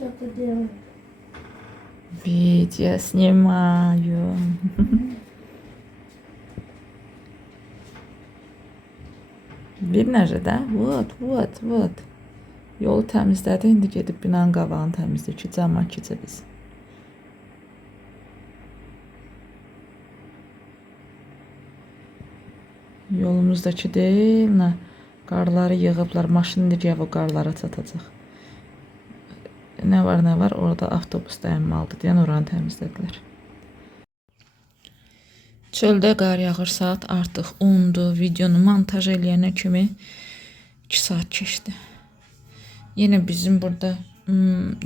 Что-то делаю. Видео снимаю. Видно же, да? Вот. Yolu təmizlədi, indi gedib binanın qabağını təmizləyir ki, cəmaət keçə bilsin. Yolumuzdakı deyil, qarları yığıblar, maşın necə o qarlara çatacaq. Nə var, orada avtobus dayanmalıdır deyən oranı təmizlədilər. Çöldə qar yağır, saat artıq 10-dur. Videonu montaj eləyənə kimi 2 saat keçdi. Yenə bizim burada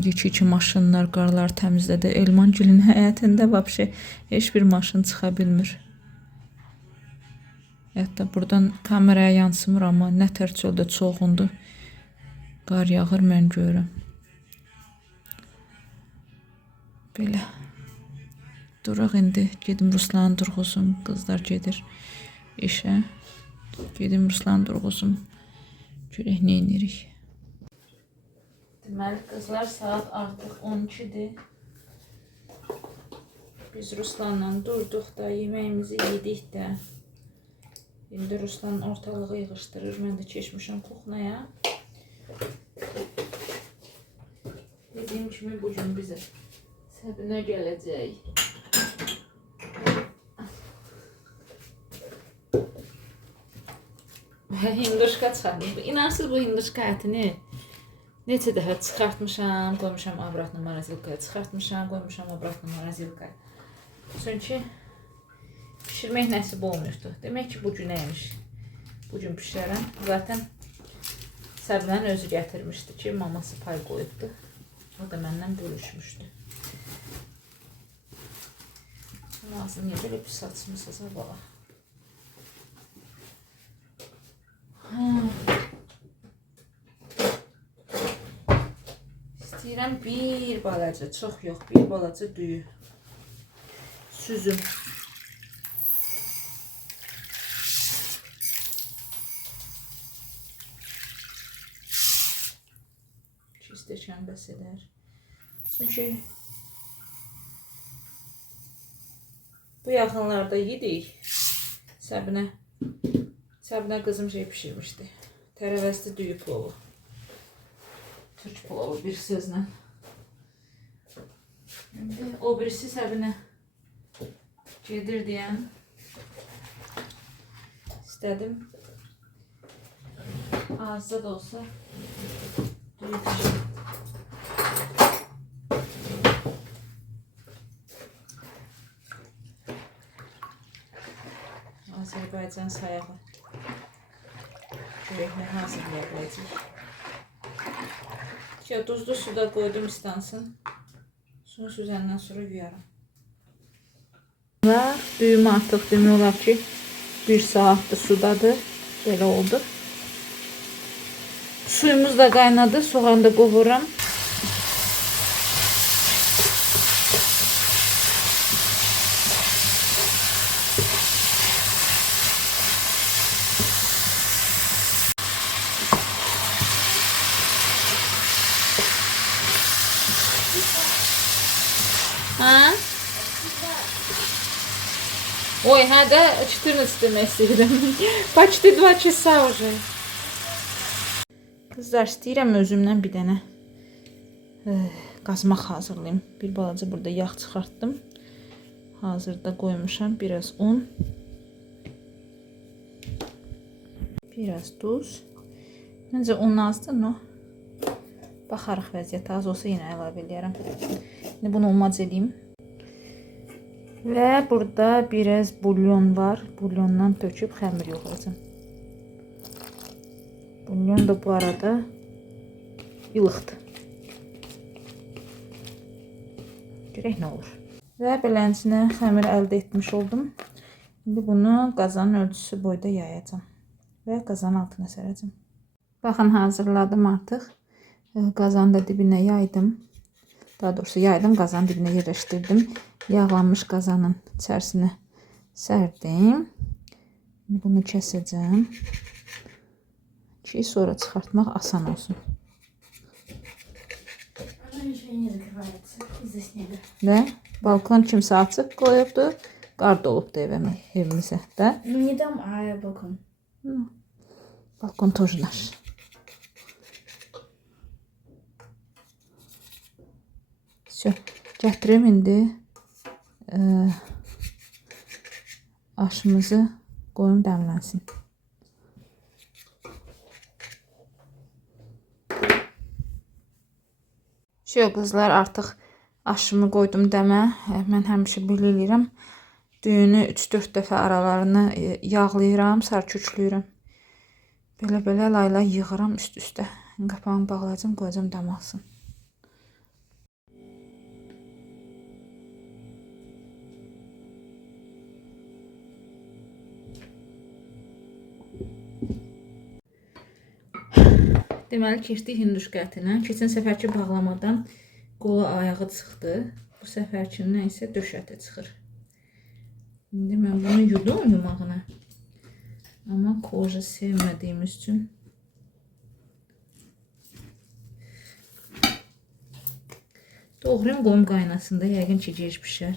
yükü maşınlar qarlar təmizlədi. Elmangülün həyətində vəbşə heç bir maşın çıxa bilmir. Hətta buradan kameraya yansımır, amma nətər çöldə çoxundur. Qar yağır, mən görürəm. Belə. Duraq indi, gedim Ruslanı durğuzum. Qızlar gedir işə. Gedim Ruslanı durğuzum. Görək nə edirik. Deməli qızlar, saat artıq 12-dir. Biz Ruslanla durduq da, yeməyimizi yedik də. İndi Ruslan ortalığı yığışdırır. Mən də keçmişəm kuxnaya. Dediyim kimi bugün bizə Səbinə gələcək. Hinduşka çıxardım. İnansız bu hinduşka ətini neçə dəfə çıxartmışam, qoymuşam obratno morozilkaya, çıxartmışam, qoymuşam obratno morozilkaya. Çünki pişirmək nəsib olmuşdu. Demək ki, bugün nəymiş? Bugün pişirərəm. Zaten Səbinənin özü gətirmişdi ki, maması pay qoyubdu. O da məndən bölüşmüşdü. Ağzını niyə belə pis açmışsınız, bala? İstəyirəm bir balaca, çox yox, bir balaca düyü. Süzüm. İstəyirəm bəs edər. Çünki bu yaxınlarda yedik. Səbinə qızım şey pişirmişdi. Tərəvəzli düyü plovu. Türk plovu bir sözlə. O birisi Səbinə gedir deyən istədim. Azda da olsa düyü pişir. Azərbaycan sayağı. Görəklə hazırlaya biləcək. Duzlu suda qoydum istansın. Sunu süzəndən sonra yuyarım. Düyüm artıq demək olar ki 1 saatdır sudadır. Belə oldu. Suyumuz da qaynadı. Soğanı da qovuram. Ha? Ой, да, 14 məsələn. Почти 2 часа уже. Qızlar, istəyirəm özümdən bir dənə qazmaq hazırlayayım. Bir balaca burada yağ çıxartdım. Hazırda qoymuşam. Biraz un. Biraz duz. Məncə un azdır, no? Baxarıq vəziyyət az olsa yenə əlavə edərəm. Şimdi bunu olmaz edeyim. Ve burada biraz bulyon var. Bulyondan töküp xəmir yoğuracağım. Bulyon da bu arada ilıqdır. Görək nə olur. Və beləsinə xəmir əldə etmiş oldum. Şimdi bunu qazanın ölçüsü boyda yayacağım. Və qazanın altına sərəcəm. Baxın, hazırladım artıq. Qazanı da dibinə yaydım. Daha doğrusu yaydım, qazanın dibinə yerləşdirdim. Yağlanmış qazanın içərisinə sərdim. Bunu kəsəcəm ki, sonra çıxartmaq asan olsun. Помещение закрывается из-за снега. Də balkon kimsə açıq qoyubdu. Qar dolubdu evimizə də. Ну не дом, а балкон. Balkon тоже nаш. Все, gətirim indi aşımızı qoyum dəmlənsin. Şey qızlar, artıq aşımı qoydum dəmə. Mən həmişə belə eləyirəm. Düyünü 3-4 dəfə aralarını yağlayıram, sarçuçluyuram. Belə lay-lay yığıram üst-üstə. Qapağını bağlayacağım, qoyacağım dəm alsın. Deməli, keçdik hinduşka ətinə. Keçən səfərki bağlamadan qolu ayağı çıxdı. Bu səfərkinin isə döş əti çıxır. İndi mən bunu yudum yumağına. Amma koja sevmədiyimiz üçün doğrayım, qoyum qaynasın da, yəqin ki, gec pişər.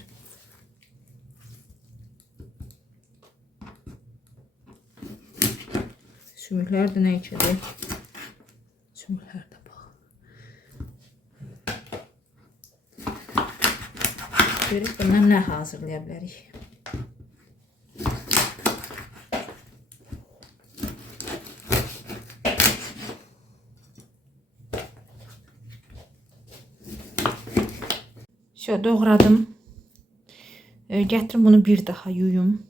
Sümüklər də nə içədir? Sümüklər də bax. Görək bundan nə hazırlaya bilərik. Şöyle doğradım. Gətirim bunu bir daha yuyum.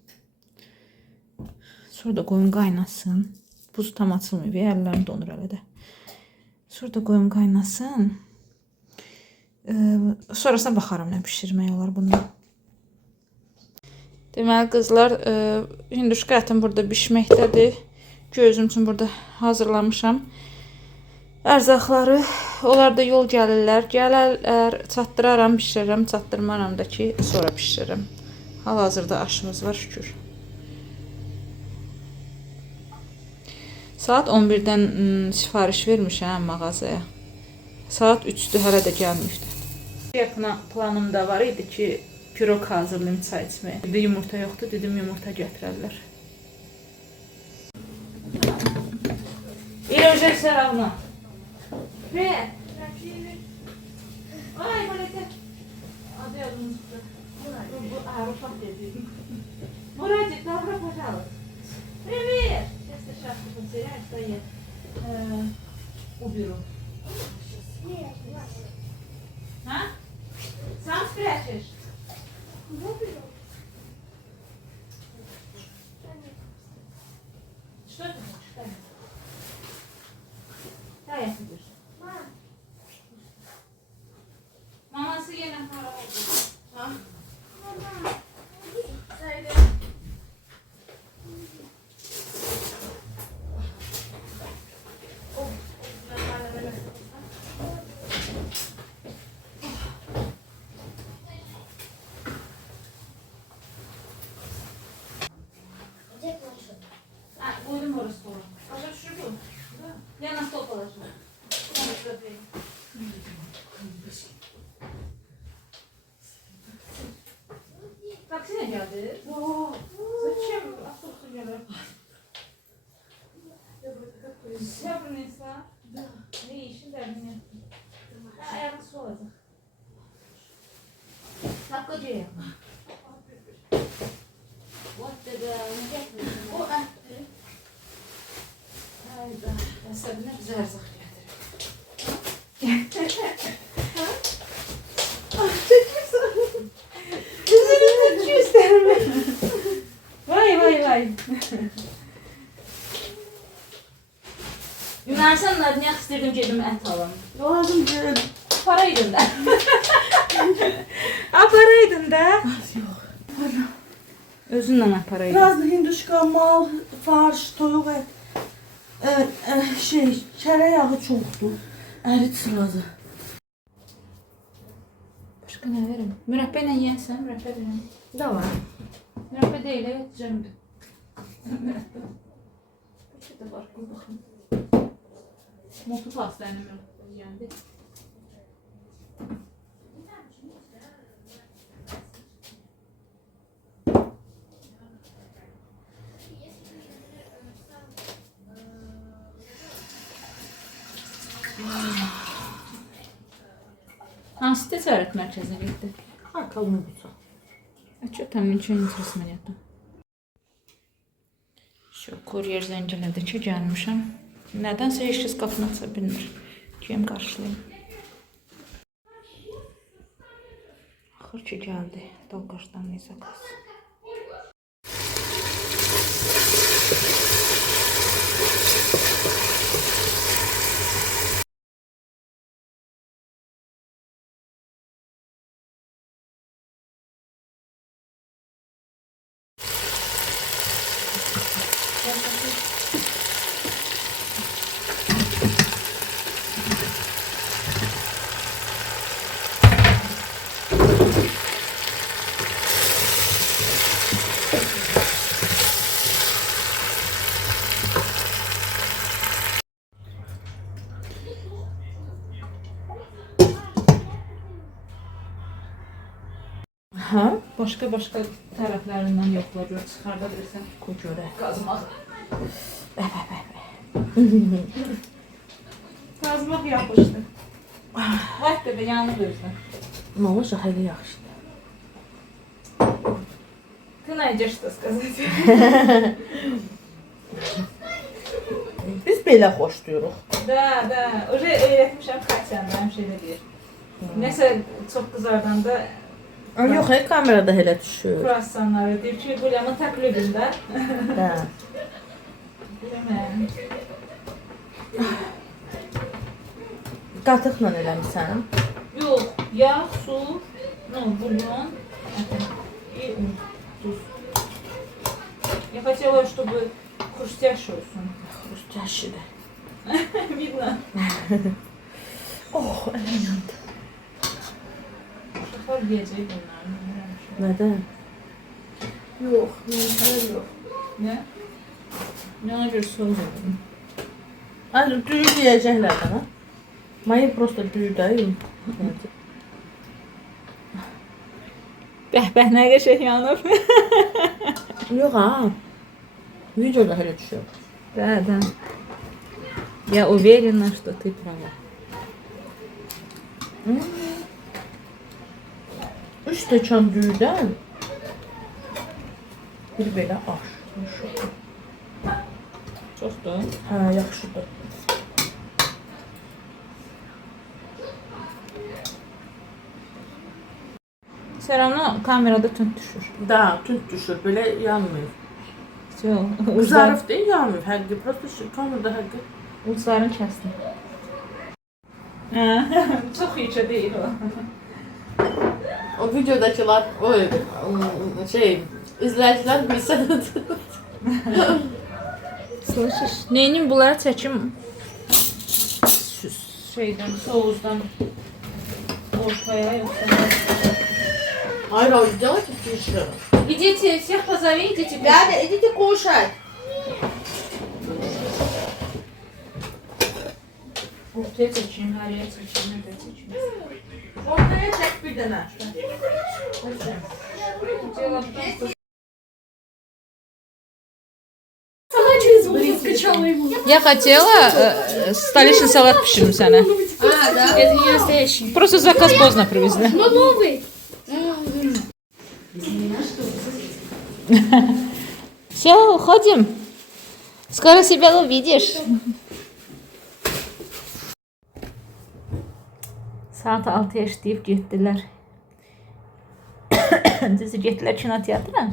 Sonra da qoyum qaynasın. Buz tam açılmıyor. Əllərim donur hələ də. Sonra da qoyum qaynasın. Sonrasına baxaram nə bişirmək olar bundan. Deməli qızlar, hinduşka ətim burada bişməkdədir. Gözüm üçün burada hazırlamışam. Ərzaqları, onlar da yol gəlirlər. Gələrlər, çatdıraram, bişirərəm, çatdırmaram da ki, sonra bişirərəm. Hal-hazırda aşımız var, şükür. Saat 11-dən sifariş vermişəm mağazaya. Saat 3-dür, hələ də gəlməyibdir. Planımda var idi ki, pirog hazırlayım çay içməyə. Evdə yumurta yoxdur, dedim yumurta gətirərlər. İləcək səravna. Привет! Ой, Маратик! А где он? Руфат деди. Маратик, добро пожаловать! Привет! Сейчас ты шапку потеряешь, что я уберу. А? Сам спрячешь? Что ты хочешь, Таня? Дай я тебе. Maması yine para oldu. Ha? Mama. Söyle. Koydum orası sonra. Acaba şu bu. Я на стол положила. Taksi ne geldi? Zачем? Автобус geldi. Я принесла. Да. Ne işin derdin yaptın? Ayağın su olacak. Takkacı yapma. Вот тогда не getiriyorsun. O attı. Hayda. Asabına güzel erzak getirir. Vay. Yunanistan'ın adını yaxşıdırdım gedim ət alım. Lazım ki. Paraydın da. Aparaydın da. Yok. Özünlə aparaydın. Biraz hinduşka, mal, farş, toyuq et. Kərə yağı çoxdur. Ərit sıradı. Başqa nə verim? Mürəbbə ilə yeyəsən, mürəbbə verim. Da var. Mürəbbə deyil, evet, cəmdə. Mürəbbə. Bir şey də var, qoy baxım. Motu pastayla mürəbbə yeyəndə. Hansı ticaret mərkəzinə getdi? Arkalını bulsa. Что там ничего не интересного нету. Şu kuryer zəncilədə ki gəlmişəm. Nədənsə heç kəs qapını aça bilmir. Kim qarşılayım? Axır ki gəldi. Dolqaşdan zakaz. Ha? Başqa tərəflərindən yoxla gör, çıxarda bilirsən. Koy görək. Qazmaq. Qazmaq yapışdı. Vaxt da yanı versən. Ne olacaq, elə yaxşıdır. Ты найдешь, что сказать. Biz belə xoşlayırıq. Da. Уже öyrətmişəm Katya'nda, həmişə elə deyir. Nəsə çox qızardanda Yox, kamerada elə düşür. kruassanları deyir ki, Gulyamın təklibində. Hə. Bilməm. Qatıqla eləmisən. Yox, yağ, su, bulyon, и туз. Я хотела, чтобы хрустящий olsun. Xrustyaşıdır. Видно. Oh, əlim yandı. Uşaqlar yeyəcək bunları. bilmirəm ki. Nədən? Yox, nələr yox. Nə? Nə ona görə soğuk oldu. Hani düyü yiyəcəklər bana. Mayı prosta düyüdəyim. Bəh, nə qəşəng yanıb. Yox ha. Videoda elə düşüyor. Да. Я уверена, что ты права. Üç stəkan düyüdən bir belə aş. Çoxdur. Hə, yaxşıdır. Səramla kamerada tünd düşür. Da, tünd düşür, belə yanmıyor. Yox, Zarif değil, yanmıyor. Həqiqi, prosta kamerada həqiqi. uclarını kəsdim. Çox yekə deyil o. O videodakılar, izləyicilər bilsəniz. Слышишь? Neynim bunları çəkim şeydən, soğuzdan ortaya yoxsa. Hayır, o делайте тише. Идите, всех позови, идите. Ребята, идите кушать. Ortaya çəkeyim, hariyə çəkeyim, nə də çəkeyim. Ortaya çək bir dənə. Я хотела столичный салат пишем сана. А, да? Это не настоящий. Просто заказ поздно привезли. Но новый. Все, уходим. Скоро себя увидишь. Saat 6 işləyib getdilər. Düzü getdilər kinoteatra.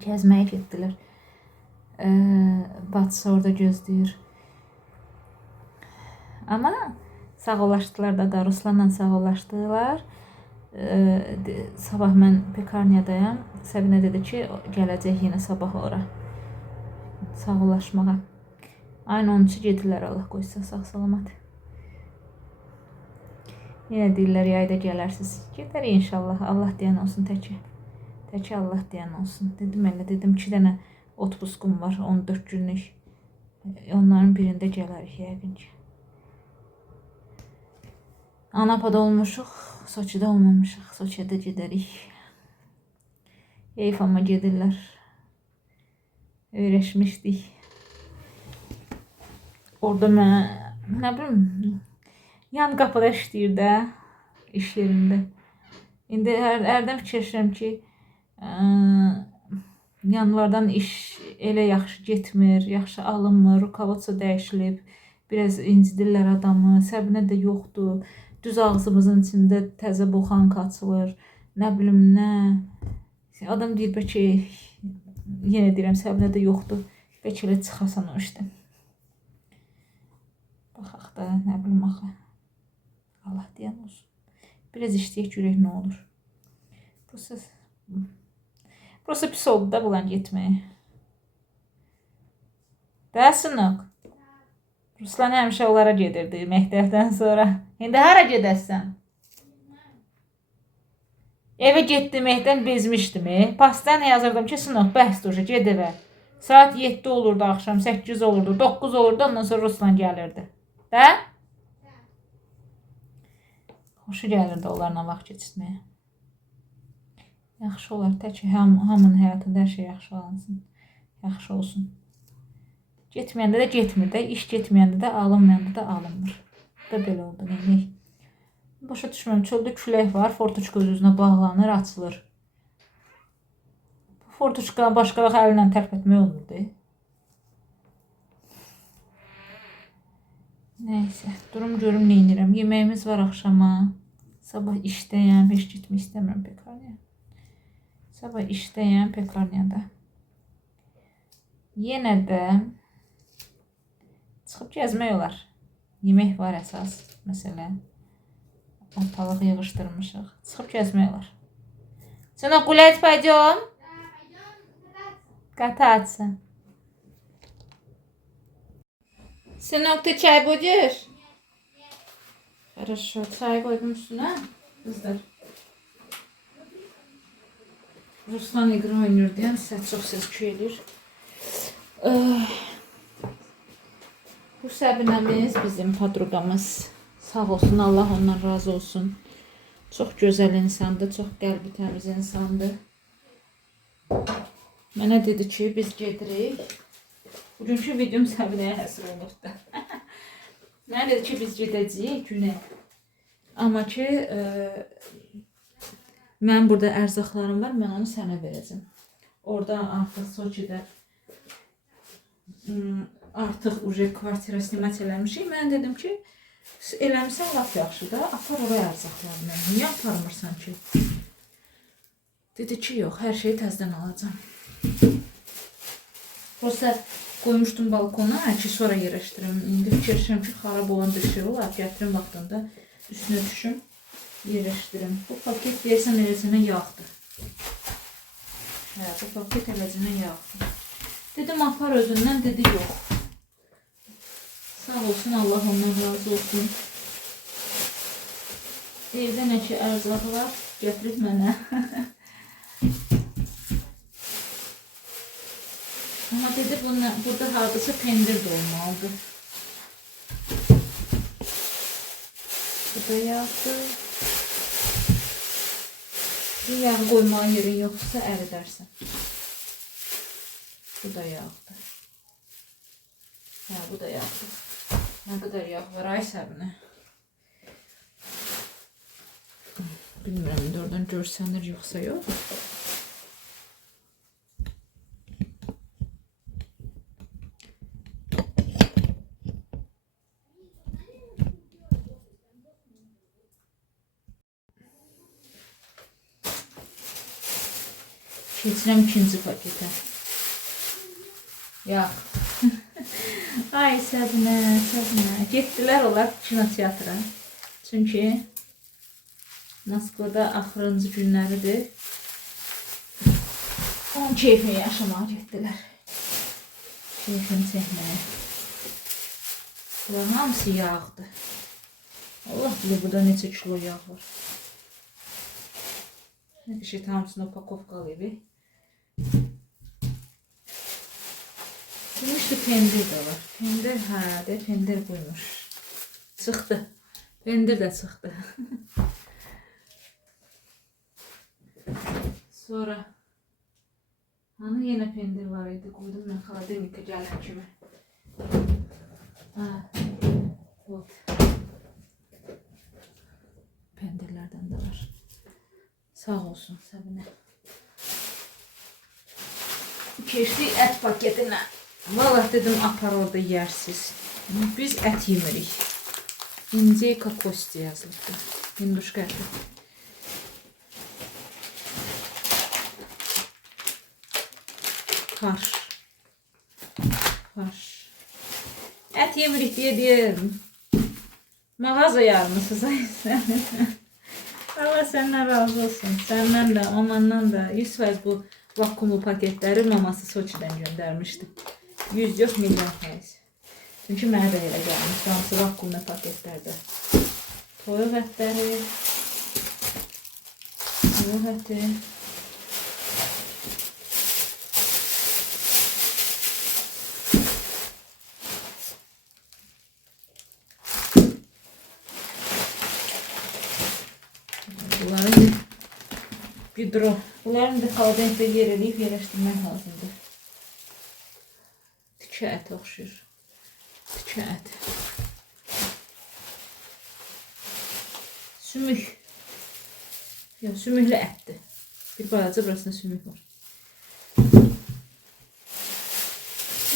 Gəzməyə getdilər. Bacısı orada gözləyir. Ama sağollaşdılar da Ruslanla sağollaşdılar. Sabah mən pekarniyadayam. Səbinə dedi ki, gələcək yenə sabah ora. Sağollaşmağa. Aynı onun üçün gedirlər, Allah qoysa sağ-salamat. Yenə deyirlər, yayda gələrsiniz. Gedər inşallah. Allah deyən olsun təkə. Təkə Allah deyən olsun. Dedim elə, dedim 2 dənə otpuskum var, 14 günlük. Onların birində gələrik yəqin ki. Anapada olmuşuq, Soçidə olmamışıq. Soçidə gedərik. Heyf amma gedirlər. Öyrəşmişdik. Orada mən, nə bilim, yan qapıda işləyir də, iş yerində. İndi hərdən fikirləşirəm ki, yanlardan iş elə yaxşı getmir, yaxşı alınmır, rukovodство dəyişilib, biraz incidirlər adamı, Səbinə də yoxdur. Düz ağzımızın içində təzə buxanka açılır, nə bilim nə. Adam deyir, bəlkə, yenə deyirəm, Səbinə də yoxdur, bəlkə elə çıxasan o işdən. Baxaq da, nə bilim axı. Allah deyən olsun. Biraz işləyək, görək nə olur. Burası pis oldu da bulan getməyə. Də, sınıq? Ruslan həmişə onlara gedirdi məktəbdən sonra. İndi hara gedəsən? Evə getdim, evdən bezmişdim. Pastan yazırdım ki, sınıq, bəsdir, ged evə. Saat 7 olurdu axşam, 8 olurdu, 9 olurdu, ondan sonra Ruslan gəlirdi. Də? Xoşu gəlirdi onlarla vaxt keçirməyə. Yaxşı olar, tək hamının həyatında hər şey yaxşı olansın. Yaxşı olsun. Getməyəndə də getmir də, iş getməyəndə də alınmayəndə də alınmır. Bu da belə oldu, neyək? Başa düşmürəm, çöldə külək var, fortuçka öz-özünə bağlanır, açılır. Bu fortuçka başqalıq əlinlə tərpətmək olmurdu. Nəysə, durum görüm neynirəm. Yeməyimiz var axşama. Sabah işdəyəm, heç getmək istəmirəm pekarniya. Sabah işdəyəm pekarniyada. Yenə də çıxıb gəzmək olar. Yemək var əsas, məsələn. Ortalıq yığışdırmışıq. Çıxıb gəzmək olar. Сынок, гулять пойдем? Кататься. Сынок, ты чай будешь? Хорошо, çay koydum üstüne. Kızlar. Ruslan iqra oynayır deyən çox səs küyülür. Bu Səbinəmiz bizim podruqamız. Sağ olsun, Allah ondan razı olsun. Çox gözəl insandır, çox qəlbi təmiz insandır. Mənə dedi ki, biz gedirik. Bugünkü videom Səbinəyə həsr olmuşdu. Mənə dedi ki, biz gedəcəyik günə. Amma ki, mənim burada ərzaqlarım var, mən onu sənə verəcəm. Orada artıq Soçidə artıq kvartira snimat eləmişik. Mən dedim ki, eləmişsən laf yaxşı da, apar oraya ərzaqlarını. Niyə aparmırsan ki? Dedi ki, yox, hər şeyi təzdən alacam. Prosta qoymuşdum balkona ki, sonra yerləşdirim. İndi fikirləşirəm ki, xarab olan bir şey olar. Gətirim vaxtında üstünə düşüm, yerləşdirim. Bu paket deyəsən eləcənə yağdır. Hə, bu paket eləcənə yağdır. Dedim, apar özündən, dedi, yox. Sağ olsun, Allah ondan razı olsun. Evdə nə ki ərzaq var, gətirib mənə. Amma dedi, burada hardasa pendir də olmalıdır. Bu da yağdır. Bu yağı qoymağa yerin yoxsa əridərsən. Bu da yağdır. Hə, bu da yağdır. Nə qədər yağ var, ay Səbinə. Bilmirəm, indi oradan görsənir yoxsa yox. Keçirəm ikinci paketə. Yağ. Ay Səbinə, Səbinə. Getdilər onlar kinoteatra. Çünki Moskvada axırıncı günləridir. Onun keyfini yaşamağa getdilər. Keyfini çəkməyə. Bunların hamısı yağdır. Allah bilir, burada neçə kilo yağ var. Nə şey, hamısını upakovkalıydı. Demişdi pendir də var. Pendir, hə də pendir qoymuş. Çıxdı. Pendir də çıxdı. Sonra hani yenə pendir var idi. Qoydum mən xaladelnikə gələn kimi. Ot. Pendirlərdən də var. Sağ olsun Səbinə. Keçdik ət paketinə. Vallahi dedim apar orada yersiz. Biz ət yemirik. İndiyka kosti yazılıbdı. Hinduşka əti. Karş. Ət yemirik deyə mağaza yarmısınız. Allah səndən razı olsun. Səndən də, amandan da 100% bu vakumlu paketləri maması Soçidən göndərmişdi. 100 yox, milyon %. Çünki mənə də elə gəlmiş. Hamısı vakumlu paketlərdə. Toyuq ətləri. Toyuq əti. Bunların bidro. Bunların da xaladenkdə yer eləyib yerləşdirmək lazımdır. Tikə əti oxşuyur. Tikə əti. Sümük. Yox, sümüklü ətdir. Bir balaca burasında sümük var.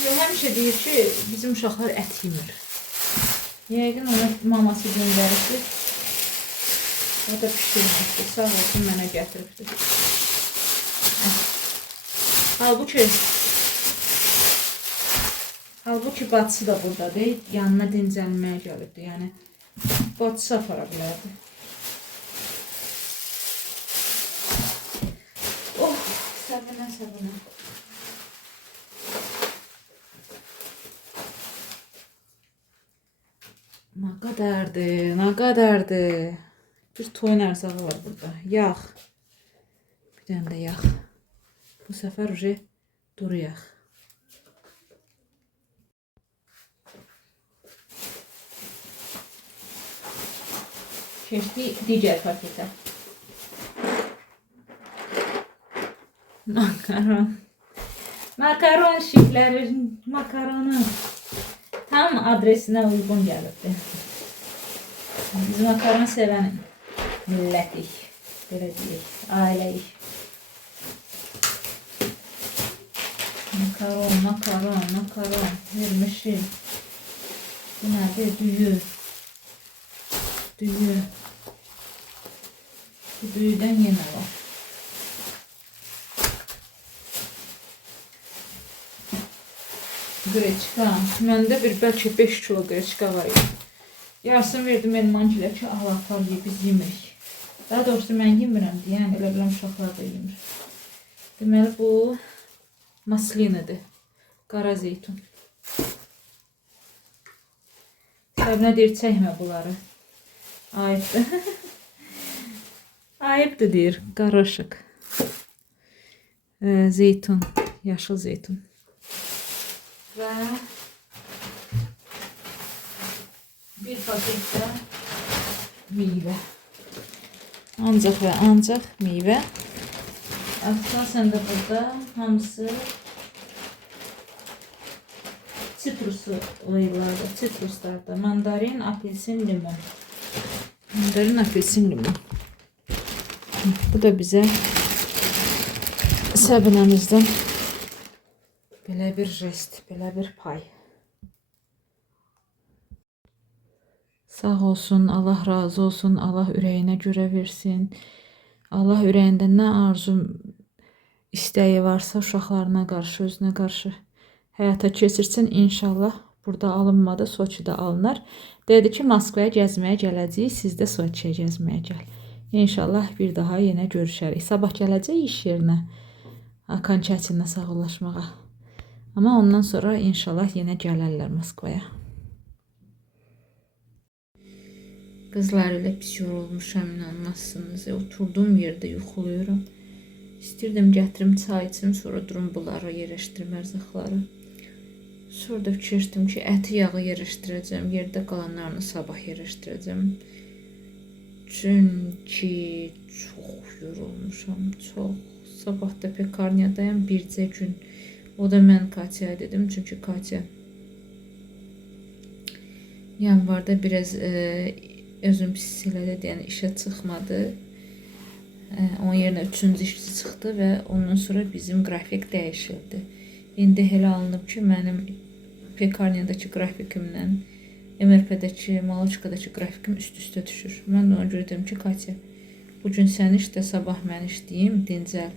Həmişə deyir ki, bizim uşaqlar ət yemir. Yəqin ona maması göndəribdir. O da pişirmişdir. Sağ olsun mənə gətiribdir. Halbuki bacısı da buradadır. Yanına dincəlməyə gəlibdi. Yəni bacısı apara bilərdi. Oh, Səbinə. Nə qədərdir. Bir toyun ərzağı var burada. Yağ. Bir dənə də yağ. Bu səfər duru yağ. Keçdik digər paketə. Makaron şifləri, makaronu tam adresinə uyğun gəlibdi. Biz makaron sevən millətik, belə deyək, ailəyik. Makaron, vermişik. Bu nədir? Düyü. Bu düyüdən yenə var. Qreçka. Məndə bir bəlkə 5 kilo qreçka var idi. Yarısını verdim Elmangilə ki, Allah apar biz yemirik. Daha doğrusu mən yemirəm deyən, elə biləm uşaqlar da yemir. Deməli bu maslinidir. Qara zeytun. Səbinə deyir, çəkmə bunları. Ayıbdır. Ayıbdır deyir, qaroşıq. Zeytun, yaşıl zeytun. Və bir paketdə meyvə. Ancaq və ancaq meyvə. Əsasən də burada hamısı sitruslarda. Mandarin, apelsin, limon. Bu da bizə Səbinəmizdən belə bir jest, belə bir pay. Sağ olsun, Allah razı olsun, Allah ürəyinə görə versin. Allah ürəyində nə arzu istəyi varsa uşaqlarına qarşı, özünə qarşı həyata keçirsin. İnşallah burada alınmadı, Soçidə alınır. Dedi ki, Moskvaya gəzməyə gələcəyik, siz də Soçiyə gəzməyə gəl. İnşallah bir daha yenə görüşərik. Sabah gələcək iş yerinə, Hakan Çətinlə sağollaşmağa. Amma ondan sonra inşallah yenə gələrlər Moskvaya. Qızlar elə pis yorulmuşam, inanmazsınız. Oturduğum yerdə yuxuluyorum. İstirdim gətirim çay içim, sonra durum bunları yerləşdirim ərzaqları. Sonra da fikirləşdim ki, əti yağı yerləşdirəcəm, yerdə qalanlarını sabah yerləşdirəcəm. Çünki çox yorulmuşam, çox. Sabah da pekarniyadayım, bircə gün. O da mən Katya'ya dedim, çünki Katya yanvarda biraz özüm pis elədi, yəni işə çıxmadı. Onun yerinə 3-cü işçi çıxdı və ondan sonra bizim qrafik dəyişildi. İndi elə alınıb ki, mənim pekarniyadakı qrafikimlə MRP-dəki, Maloçkadakı qrafikim üst-üstə düşür. Mən də ona görə dedim ki, Katya, bugün sən işlə, sabah mən işləyim, dincəl.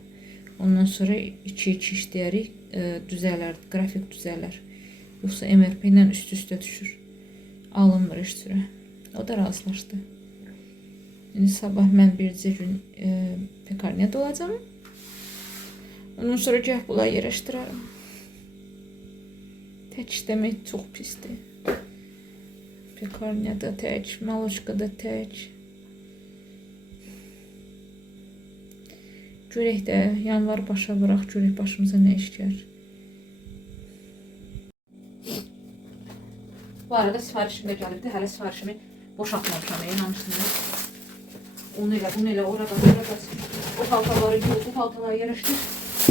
Ondan sonra 2-2 işləyərik, düzələr, qrafik düzələr. Yoxsa MRP ilə üst-üstə düşür. Alınmır iş sürə. O da razılaşdı. İndi sabah mən bircə gün pekarniyada olacağım. Ondan sonra gəh bunları yerləşdirərəm. Tək işləmək çox pisdir. Pekarniyada tək, Maloçkada tək. Görək də, yanvar başa vuraq, görək başımıza nə iş gəlir. Bu arada sifarişim də gəlibdi. Hələ sifarişimi boşaltmamışam, inanırsınız. Onu elə, bunu elə, orada. O paltaları yox, bu paltaları yerləşdir.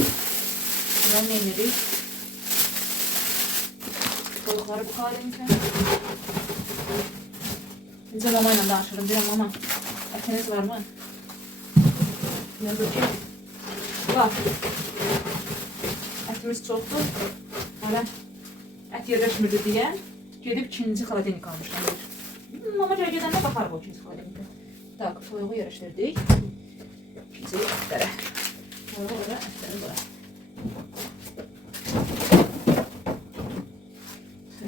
Buradan nə edirik? Balıqları bu halində. Necə mama ilə danışırım, deyəm mama. Ətiniz var mı? Yazır ki, var. Ətimiz çoxdur. Hələ ət yerləşmirdi deyən, gedib 2-ci xaladenik almışam. Mama gəl gedəndə baxarıq o 2-ci xaladenikə. Tak, soyuğu yerləşdirdik. 2-ci ətlərə. Soyuğu və ətləri bura.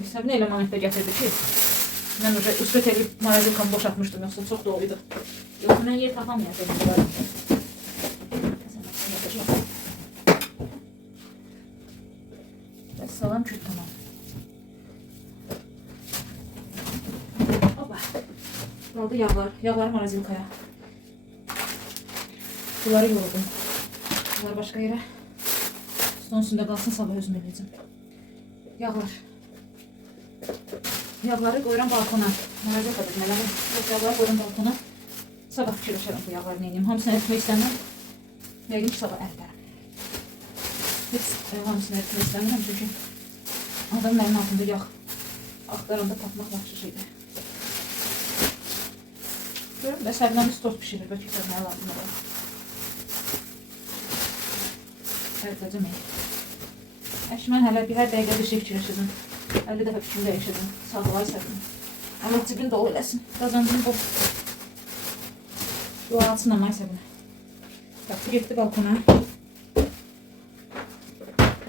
Səbinə elə manətdə gətirdi ki, mən üsbət edib marazinkamı boşatmışdım, yoxsa çox doluydu. Yoxsa mən yer tapamayacağım. Salam küt tamam. Oba. Qaldı yağlar. Yağları marazinkaya. Bunları yoruldum. Bunlar başqa yerə. Son üstündə qalsın, sabah özüm eləyəcəm. Yağlar. Yağları qoyuram balkona. Marazinka dedim eləmi. Yağları qoyuram balkona. Sabah fikirləşərəm bu yağları neyim. Hamısını ətmək istəmirəm. Yəqin ki, sabah ətlərəm. Heç hamısını ətmək istəmirəm, çünki adamların altında yağ axtaranda tapmaq yaxşı şeydir. Görürüm də səbinəmiz toz pişirir, bəlkə səbinəyə lazım olur. Ərdəcəm eyni. Əşi, mən hələ hər dəqiqə bir şey fikirləşirdim. 50 dəfə fikrim dəyişirdim. Sağolay səbinə. Amma cibin dolu eləsin. Qazancım bu. Dua alsın ama səbinə. Baxdı, getdi balkona.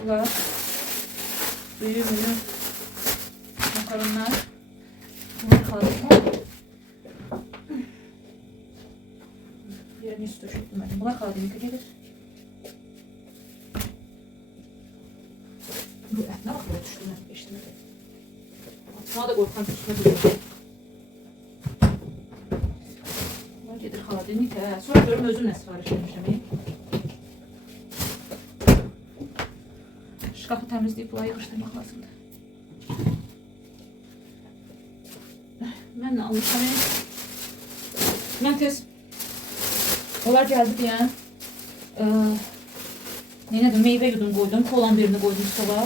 Bunlar büyü makaronlar. Bunlar xaladenika. Yerini üstü döşüktüm ben. Bunlar xaladenika gelir. Bu ətine bak böyle düştü mən. Eşitmədi. Atmağa da qorxan üstüne duruyor. Bunlar gedir xaladenika. Sonra görüm özüm nə sifariş etmişəm. Şkafı təmizləyib bunları yığışdırmaq lazımdır. Mən nə almışam? Mən tez onlar gəldi deyən neyədir, meyvə yudum qoydum, kolan birini qoydum stola.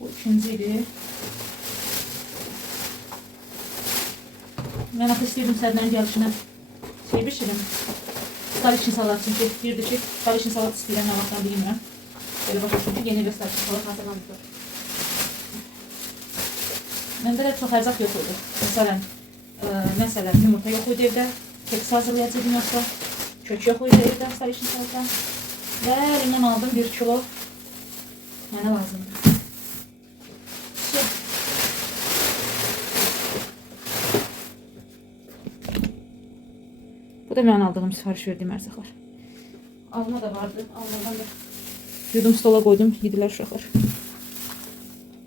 Bu ikinci idi. Mən axı istəyirdim sədlərin gəlişinə şey bişirim. Staliçin salat, çünki deyirdi ki, staliçin salat istəyirəm, nə vaxtdan bilmirəm. Böyle başlayın ki, yeni bir staliçin salat hazırlanmışdır. Məndə də çox ərzaq yox oldu. Məsələn, yumurta yox idi evdə, keks hazırlayacaqdım yoxsa, kök yox idi evdə staliçin salata. Və limon aldım 1 kilo. Mənə lazımdır. Bu da mən aldığım, sifariş verdiyim ərzaqlar. Alma da vardı. Almadan da yudum stola koydum. Yediler uşaqlar.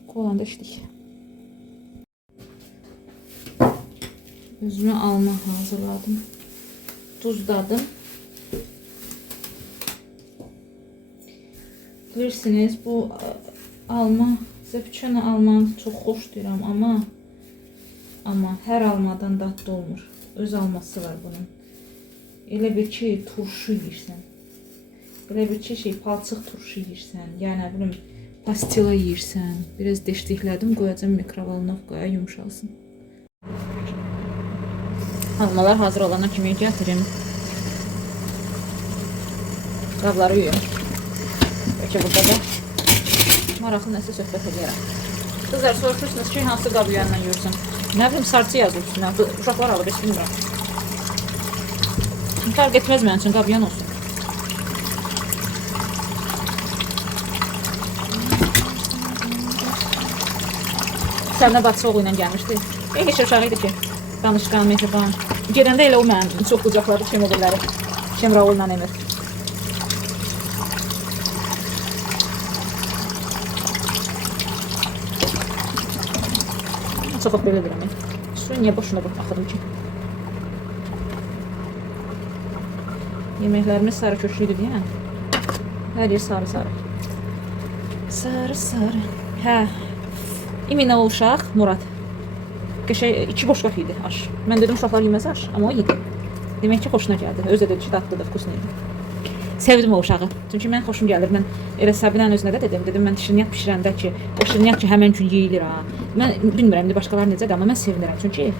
Kolanda içdik. Özümə alma hazırladım. Tuzladım. Bilirsiniz bu alma Zəpçəni almanı çox xoşlayıram, amma hər almadan dadlı olmur. Öz alması var bunun. Elə bir ki, turşu yeyirsən. Elə bir ki, palçıq turşu yeyirsən. Yəni, nə bilim, pastila yeyirsən. Biraz deşdiklədim, qoyacam mikrovalnovkaya yumuşalsın. Almalar hazır olana kimi gətirim. Qabları yuyum. Bəlkə burada da maraqlı nəsə söhbət edərəm. Qızlar, soruşursunuz ki, hansı qab yuyanla yuyursun? Nə bilim, sarçı yazır üstünə. Uşaqlar alır, heç bilmirəm. Fərq etməz mənim üçün, qab yuyan olsun. Səbinə bacısı oğlu ilə gəlmişdi. Heç uşağı idi ki, danışqan, mehriban. Gedəndə elə o mənim çox qucaqladı kim o birləri. Kim Raul'la Emir. Çox belə deyirəm. Suyu niyə boşuna baxırım ki? Yeməklərimiz sarı köşklüydü deyən. Hər yer sarı-sarı. Sarı-sarı. Hə. İminə o uşaq, Murad. Qəşəng 2 boşqaq idi aş. Mən dedim uşaqlar yeməz aş, amma o yedi. Demək ki, xoşuna gəldi. Özü də dedi ki, dadlıdır, vkuslu idi. Sevdim o uşağı. Çünki mən xoşum gəlir. Mən elə Sabinənin özünə də dedim, mən şirniyyat bişirəndə ki, o şirniyyat ki, həmən gün yeyilir ha. Mən bilmirəm, başqaları necədir, amma mən sevinirəm. Çünki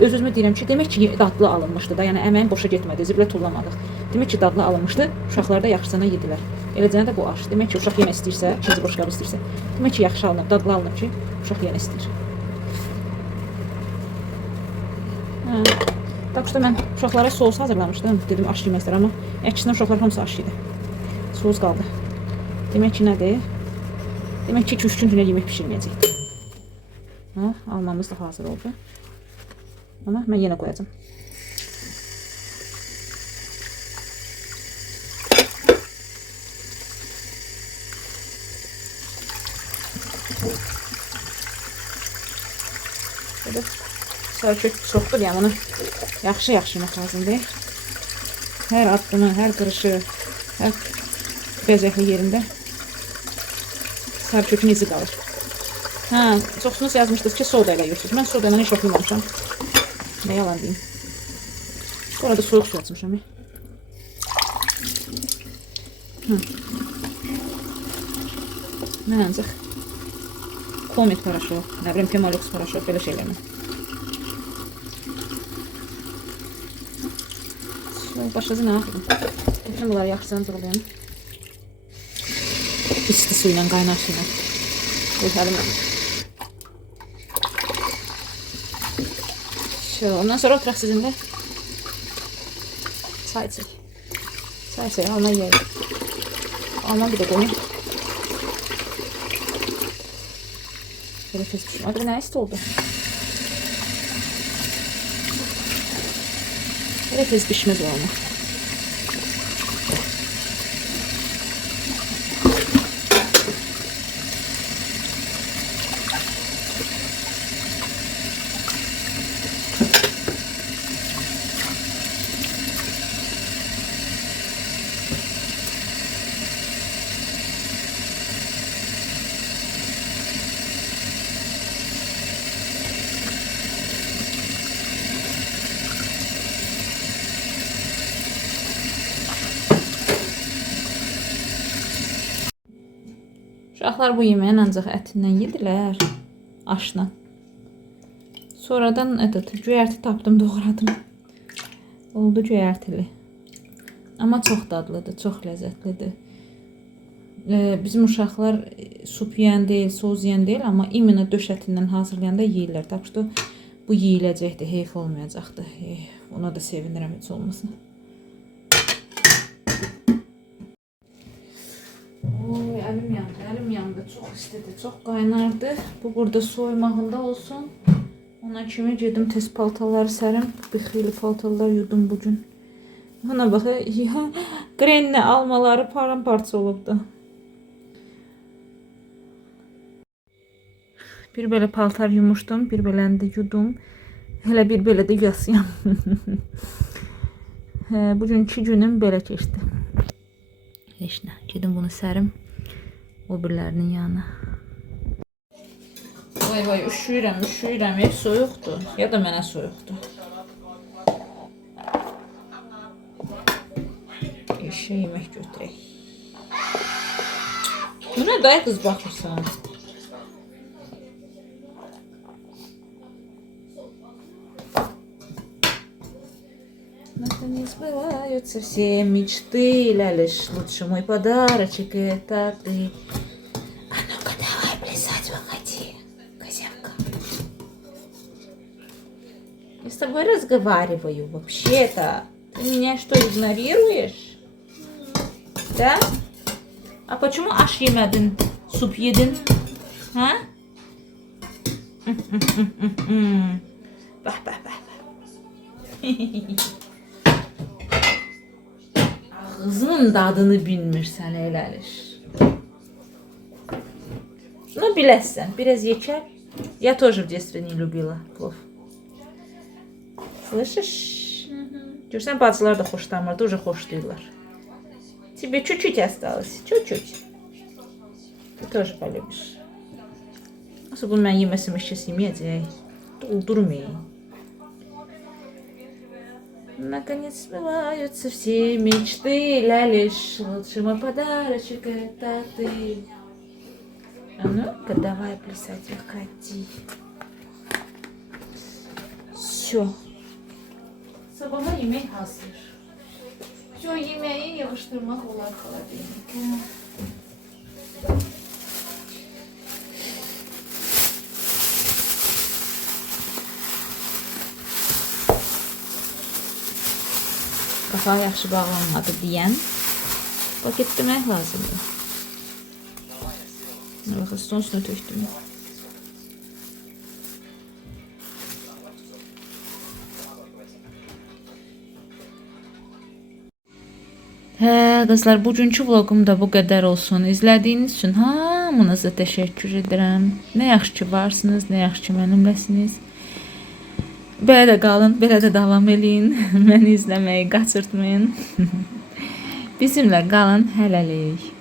öz-özümə deyirəm ki, demək ki, dadlı alınmışdı da, yəni əməyin boşa getmədi, zibilə tullamadıq. Demək ki, dadlı alınmışdı, uşaqlar da yaxşısına yedilər. Eləcənə də bu aş. Demək ki, uşaq yemək istəyirsə, ikinci boşqabı istəyirsə, demək ki, yaxşı alınıb, dadlı alınıb ki, uşaq yemək istəyir. Tak işte mən uşaqlara soğus hazırlamışdım. Dedim aş yeməzlər, amma əksinə uşaqlar hamısı aş yedi. Soğus qaldı. Demək ki, nədir? Demək ki, 2-3 gün günə yemək pişirməyəcəkdir. Almamız da hazır oldu. Ama mən yenə qoyacağım. Sarıkök çoxdur, yəni onu yaxşı yemək lazımdır. Hər addımı, hər qırışı, hər bəzəkli yerində sarıkökün izi qalır. Çoxsunuz yazmışdınız ki, soda ilə yiyorsunuz. Mən soda ilə heç yox yeməmişəm. Ne yalan diyeyim. Bu arada soğuk su atmışım. Mən ancaq Comet paraşok, nə bilim Pemalox paraşok, belə şeylərlə. Başladı nə axırım. Bütün bunları yaxşıdan cığlayım. İsti su ilə, qaynar su ilə. Qoyalım. Ondan sonra oturaq sizinle çay içək. Çay içək, alma yeyək. Alma bir də qoyun. Belə tez pişirəm. Adı nə isti oldu? Belə tez pişməz o alma. Uşaqlar bu yeməyin ancaq ətindən yedilər, aşla. Sonradan göyərti tapdım, doğradım. Oldu göyərtili. Amma çox dadlıdır, çox ləzzətlidir. Bizim uşaqlar sup yeyən deyil, soz yeyən deyil, amma imенно döş ətindən hazırlayanda yeyirlər. Tak ki, bu yeyiləcəkdir, heyf olmayacaqdır. Ona da sevinirəm heç olmasın. Oy, əlim yandı, çox istedi, çox qaynardı. Bu burada soymağında olsun. Ona kimi gedim tez paltaları sərim. Bir xeyli paltalar yudum bugün. Buna bax, Grenlə almaları paramparça olubdu. Bir belə paltar yumuşdum, bir beləni də yudum. Hələ bir belə də yasıyam. Bugünkü günüm belə keçdi. Heç nə, gedim bunu sərim o birlərinin yanına. Vay vay, üşüyürəm, ev soyuqdur. Ya da mənə soyuqdur. Eşə yemək götürək. Buna dayı qız baxırsan. Наконец сбываются все мечты, лишь лучший мой подарочек это ты. А ну-ка давай плясать, выходи, козявка. Я с тобой разговариваю вообще-то. Ты меня что, игнорируешь? Да? А почему аш yemedin, суп yedin? Ha? Bak bak bak. Ağzının dadını bilmirsən eləlir. Ну, biləsən, biraz yekər. Я тоже в детстве не любила плов. Слышишь? Görsən, bacılar da xoşlamırdı, уже xoşlayırlar. Тебе чуть-чуть осталось, чуть-чуть. Ты тоже полюбишь. Nasıl bunu mən yeməsəm eşkəs yeməyəcək. Doldurmayın. Наконец сбываются все мечты, лишь лучший мой подарочек это ты. А ну-ка давай плясать, выходи. Все. Sabaha yemek hazır. Şu yemeği yığıştırmak olar холодильника. Qapağı yaxşı bağlanmadı deyən paketləmək lazımdır. Baxın, stolun üstünə tökdüm. Hə, qızlar, bugünkü vloqum da bu qədər olsun. İzlədiyiniz üçün hamınıza təşəkkür edirəm. Nə yaxşı ki varsınız, nə yaxşı ki mənimləsiniz. Belə də qalın, belə də davam eləyin. Məni izləməyi qaçırtmayın. Bizimlə qalın, hələlik.